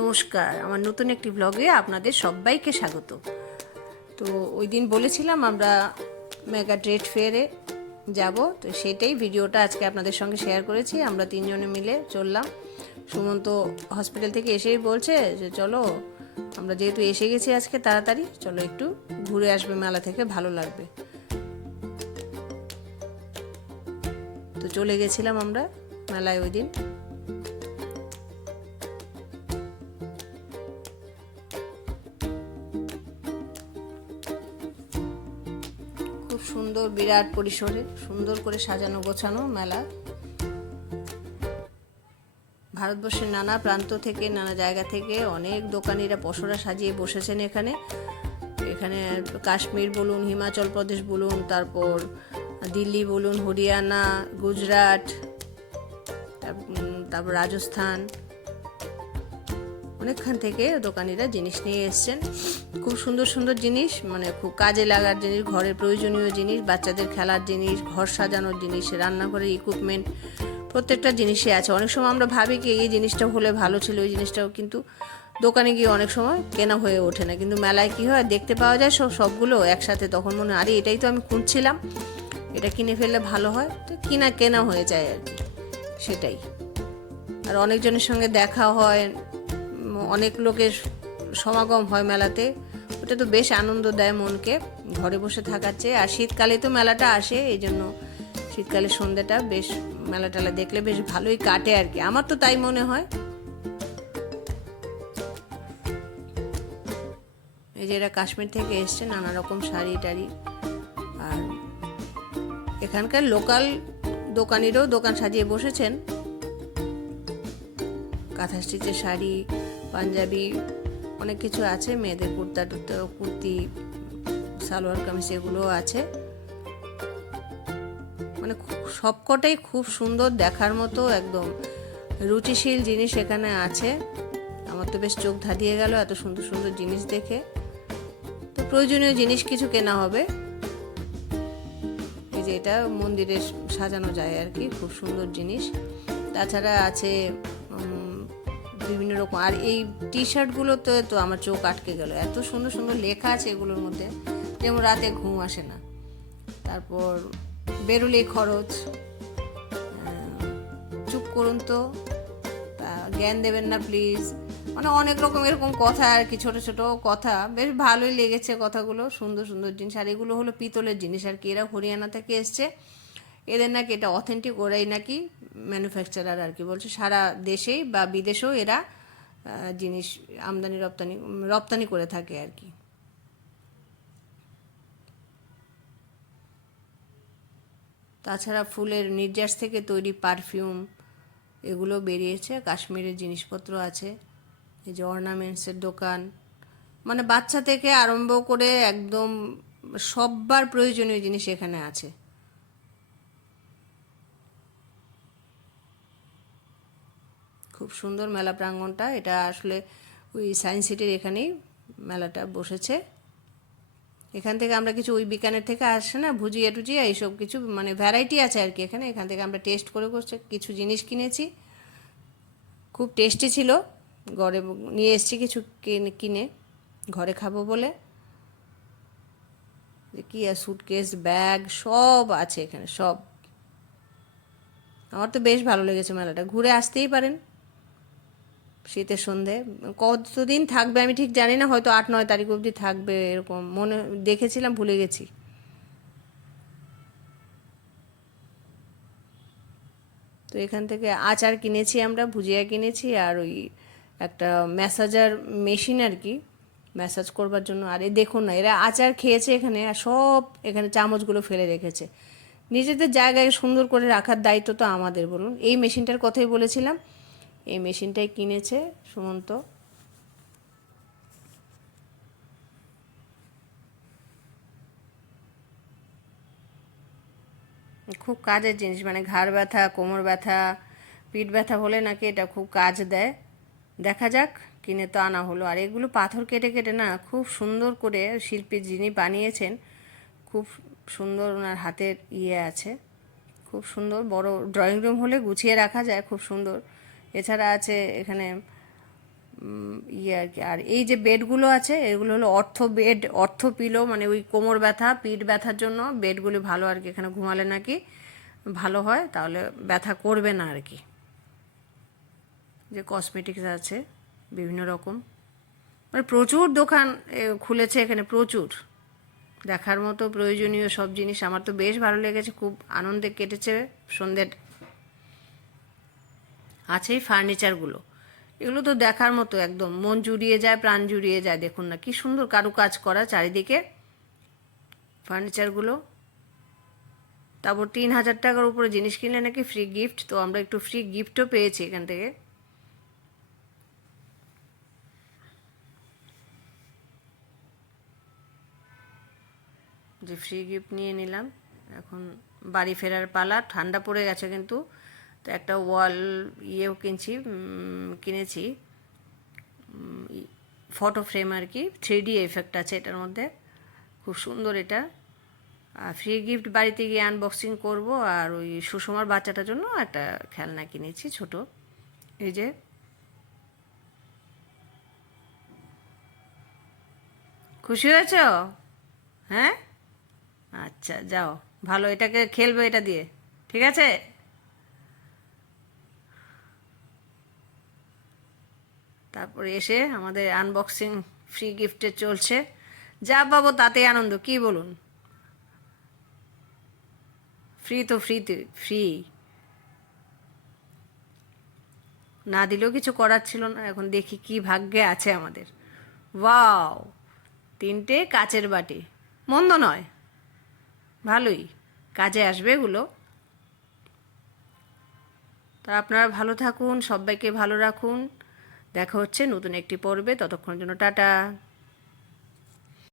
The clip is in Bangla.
নমস্কার, আমার নতুন একটি ব্লগে আপনাদের সবাইকে স্বাগত। তো ওই দিন বলেছিলাম আমরা মেগা ট্রেড ফেয়ারে যাব, তো সেটাই ভিডিওটা আজকে আপনাদের সঙ্গে শেয়ার করেছি। আমরা তিনজনে মিলে চললাম। সুমন্ত হসপিটাল থেকে এসেই বলছে যে চলো, আমরা যেহেতু এসে গেছি আজকে তাড়াতাড়ি, চলো একটু ঘুরে আসবে, মেলা থেকে ভালো লাগবে। তো চলে গেছিলাম আমরা মেলায় ওই দিন। খুব সুন্দর, বিরাট পরিসরে সুন্দর করে সাজানো গোছানো মেলা। ভারতবর্ষের নানা প্রান্ত থেকে, নানা জায়গা থেকে অনেক দোকানিরা পসরা সাজিয়ে বসেছেন এখানে। এখানে কাশ্মীর বলুন, হিমাচল প্রদেশ বলুন, তারপর দিল্লি বলুন, হরিয়ানা, গুজরাট, তারপর রাজস্থান, অনেকখান থেকে দোকানিরা জিনিস নিয়ে এসছেন। খুব সুন্দর সুন্দর জিনিস, মানে খুব কাজে লাগার জিনিস, ঘরের প্রয়োজনীয় জিনিস, বাচ্চাদের খেলার জিনিস, ঘর সাজানোর জিনিস, রান্নাঘরের ইকুইপমেন্ট, প্রত্যেকটা জিনিসই আছে। অনেক সময় আমরা ভাবি কি এই জিনিসটা হলে ভালো ছিল, ওই জিনিসটাও, কিন্তু দোকানে গিয়ে অনেক সময় কেনা হয়ে ওঠে না। কিন্তু মেলায় কি হয়, দেখতে পাওয়া যায় সবগুলো একসাথে, তখন মনে হয় আরে এটাই তো আমি খুঁজছিলাম, এটা কিনে ফেললে ভালো হয়, তো কেনা হয়ে যায় আর কি, সেটাই। আর অনেকজনের সঙ্গে দেখা হয়, অনেক লোকের সমাগম হয় মেলাতে, ওটা তো বেশ আনন্দ দেয় মনকে, ঘরে বসে থাকার চেয়ে। আর শীতকালে তো মেলাটা আসে, এই জন্য শীতকালের সন্ধ্যাটা বেশ মেলা টেলা দেখলে বেশ ভালোই কাটে আর কি, আমার তো তাই মনে হয়। এই যে এরা কাশ্মীর থেকে এসছে, নানা রকম শাড়ি টাড়ি, আর এখানকার লোকাল দোকানিরাও দোকান সাজিয়ে বসেছেন। কাঁথা স্টিচের শাড়ি, পাঞ্জাবি, অনেক কিছু আছে, মেয়েদের কুর্তি, সালোয়ার কামিজ, এগুলোও আছে। মানে সবকটাই খুব সুন্দর, দেখার মতো, একদম রুচিশীল জিনিস এখানে আছে। আমার তো বেশ চোখ ধাঁধিয়ে গেল এত সুন্দর সুন্দর জিনিস দেখে। তো প্রয়োজনীয় জিনিস কিছু কেনা হবে। এই যে এটা মন্দিরে সাজানো যায় আর কি, খুব সুন্দর জিনিস। তাছাড়া আছে বিভিন্ন রকম, আর এই টি শার্টগুলোতে তো আমার চোখ আটকে গেল, এত সুন্দর সুন্দর লেখা আছে এগুলোর মধ্যে, যেমন রাতে ঘুম আসে না, তারপর বেরোলে খরচ, চুপ করুন তো, জ্ঞান দেবেন না প্লিজ, মানে অনেক রকম এরকম কথা আর কি, ছোট ছোট কথা, বেশ ভালোই লেগেছে কথাগুলো, সুন্দর সুন্দর জিনিস। আর এগুলো হলো পিতলের জিনিস আর কি, এরা হরিয়ানা থেকে এসছে, এদের নাকি এটা অথেন্টিক, ওরাই নাকি ম্যানুফ্যাকচারার আর কি, বলছে সারা দেশেই বা বিদেশেও এরা জিনিস আমদানি রপ্তানি করে থাকে আর কি। তাছাড়া ফুলের নির্যাস থেকে তৈরি পারফিউম, এগুলো বেরিয়েছে, কাশ্মীরের জিনিসপত্র আছে। এই যে অর্নামেন্টসের দোকান, মানে বাচ্চা থেকে আরম্ভ করে একদম সব্বার প্রয়োজনীয় জিনিস এখানে আছে। খুব সুন্দর মেলা প্রাঙ্গণটা, এটা আসলে ওই সায়েন্স সিটির এখানেই মেলাটা বসেছে। এখান থেকে আমরা কিছু, ওই বিকানের থেকে আসে না ভুজিয়া টুজিয়া, এইসব কিছু মানে ভ্যারাইটি আছে আর কি এখানে, এখান থেকে আমরা টেস্ট করে কিছু জিনিস কিনেছি, খুব টেস্টি ছিল। ঘরে নিয়ে এসেছি কিছু কিনে, ঘরে খাবো বলে। কি আর সুটকেস, ব্যাগ সব আছে এখানে, সব। আমার তো বেশ ভালো লেগেছে মেলাটা, ঘুরে আসতেই পারেন শীতের সন্ধে। কতদিন থাকবে আমি ঠিক জানি না, হয়তো 8-9 তারিখ অবধি থাকবে এরকম মনে, দেখেছিলাম, ভুলে গেছি। তো এখান থেকে আচার কিনেছি আমরা, ভুজিয়া কিনেছি, আর ওই একটা ম্যাসাজার মেশিন আর কি, ম্যাসাজ করবার জন্য। আর দেখুন না, এরা আচার খেয়েছে এখানে, আর সব এখানে চামচগুলো ফেলে রেখেছে। নিজেদের জায়গায় সুন্দর করে রাখার দায়িত্ব তো আমাদের, বলুন। এই মেশিনটার কথাই বলেছিলাম, এই মেশিনটাই কিনেছে সুমন্ত। খুব কাজের জিনিস, মানে ঘাড় ব্যথা, কোমর ব্যথা, পিঠ ব্যথা হলে নাকি এটা খুব কাজ দেয়। দেখা যাক, কিনে তো আনা হলো। আর এগুলো পাথর কেটে কেটে না, খুব সুন্দর করে শিল্পী যিনি বানিয়েছেন, খুব সুন্দর, ওনার হাতের আছে, খুব সুন্দর। বড় ড্রয়িং রুম হলে গুছিয়ে রাখা যায়, খুব সুন্দর। এছাড়া আছে এখানে ইয়ে আর কি। আর এই যে বেডগুলো আছে এগুলো হলো অর্থ বেড, অর্থ পিলো, মানে ওই কোমর ব্যথা পিঠ ব্যথার জন্য বেডগুলি ভালো আর কি। এখানে ঘুমালে নাকি ভালো হয়, তাহলে ব্যথা করবে না আর কি। যে কসমেটিক্স আছে বিভিন্ন রকম, মানে প্রচুর দোকান খুলেছে এখানে, প্রচুর দেখার মতো প্রয়োজনীয় সব জিনিস। আমার তো বেশ ভালো লেগেছে, খুব আনন্দে কেটেছে সন্ধ্যে। আছেই ফার্নিচারগুলো, এগুলো তো দেখার মতো, একদম মন জুড়িয়ে যায়, প্রাণ জুড়িয়ে যায়। দেখুন না কি সুন্দর কারুকাজ করা চারিদিকে ফার্নিচারগুলো। তারপর 3,000 টাকার উপরে জিনিস কিনলে নাকি ফ্রি গিফট, তো আমরা একটু ফ্রি গিফটও পেয়েছি এখান থেকে। যে ফ্রি গিফট নিয়ে নিলাম। এখন বাড়ি ফেরার পালা, ঠান্ডা পড়ে গেছে কিন্তু। তো একটা ওয়াল ইয়েও কিনেছি, ফটো ফ্রেম আর কি, 3D এফেক্ট আছে এটার মধ্যে, খুব সুন্দর এটা। আর ফ্রি গিফট বাড়িতে গিয়ে আনবক্সিং করব। আর ওই সুষমার বাচ্চাটার জন্য একটা খেলনা কিনেছি ছোট, এই যে। খুশি হয়েছ? হ্যাঁ, আচ্ছা যাও, ভালো, এটাকে খেলবে এটা দিয়ে, ঠিক আছে। তারপরে এসে আমাদের আনবক্সিং ফ্রি গিফটে চলছে, যা পাবো তাতেই আনন্দ, কি বলুন। ফ্রি তো ফ্রিতে ফ্রি, না দিলেও কিছু করার ছিল না। এখন দেখি কি ভাগ্যে আছে আমাদের। ওয়াও, 3টে কাচের বাটি, মন্দ নয়, ভালোই কাজে আসবে এগুলো। তা আপনারা ভালো থাকুন, সবাইকে ভালো রাখুন। দেখা হচ্ছে নতুন একটি পর্বে, ততক্ষণের জন্য টাটা।